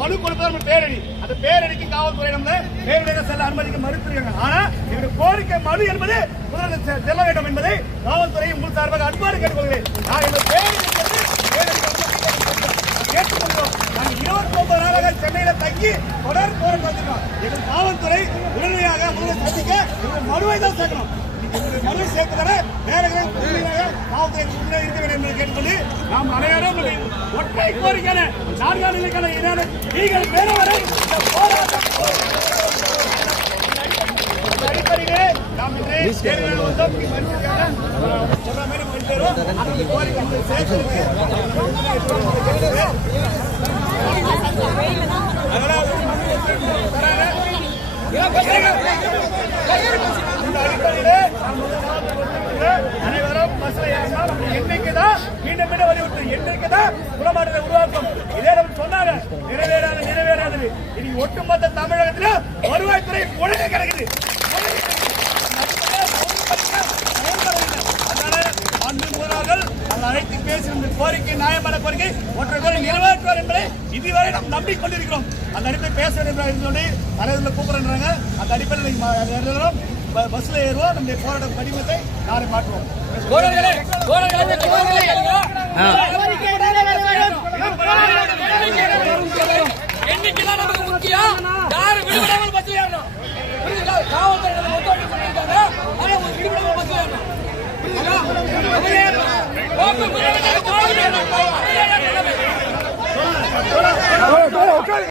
மனு கொடுப்பது பேரணி. அந்த பேரணிக்கு காவல்துறை நேரடியாக செல்ல அனுமதிக்க மறுத்திருக்காங்க. ஆனா இவருடைய கோரிக்கை மனு என்பது முதலில் செல்ல வேண்டும் என்பதை காவல்துறை உங்கள் சார்பாக அன்பாடு கேட்டுக்கொள்கிறேன். கேட்டுக்கொள்கிறோம். நாங்கள் 29 நாளாக சென்னையில தங்கி தொடர் போராட்டம் வந்திருக்கோம். எங்கள் காவல்துறை உடனடியாக முதலில் சந்திக்க மனுவை தான் சேர்க்கணும். மனு சேர்ப்பதான காவல்துறை உறுதியாக இருக்க வேண்டும் என்று கேட்டுக்கொண்டு நாம் அனைவரும் ஒற்றை கோரிக்கையான 4ஆம் நிலைக்கான நீங்கள் வேறுவரை இந்த போராட்டம் அடிப்படையிலே நாம் சொல்ற மாதிரி கோரிக்கை சேர்த்து அனைவரும் என்னைக்குதான் மீண்டும் மீண்டும் வலியுறுத்து என்னைக்குதான் குளமாட்டத்தை உருவாக்கும் இதே நம்ம சொன்னாங்க. நிறைவேறாது. இனி ஒட்டுமொத்த தமிழகத்தில் வருவாய்த்துறை உடனே கிடைக்குது. அனைத்து பேசுகின்ற கோரிக்கை நியாயமான கோரிக்கை ஒற்றை கோரி நிறைவேற்றுவார் என்பதை இதுவரை நாம் நம்பிக்கொண்டிருக்கிறோம். அந்த அடிப்படை பேச வேண்டும் சொல்லி தலைவர்கள் கூப்பிடுறாங்க. அந்த அடிப்படையில் பஸ்ல ஏறுவோம். நம்முடைய போராட்ட படிமத்தை நாளை மாற்றுவோம். என்னைக்குதான் நமக்கு முக்கியம். யாரும் விடுபடாமல் பஸ் ஏறணும். காவல்துறை பஸ் ஏறணும்.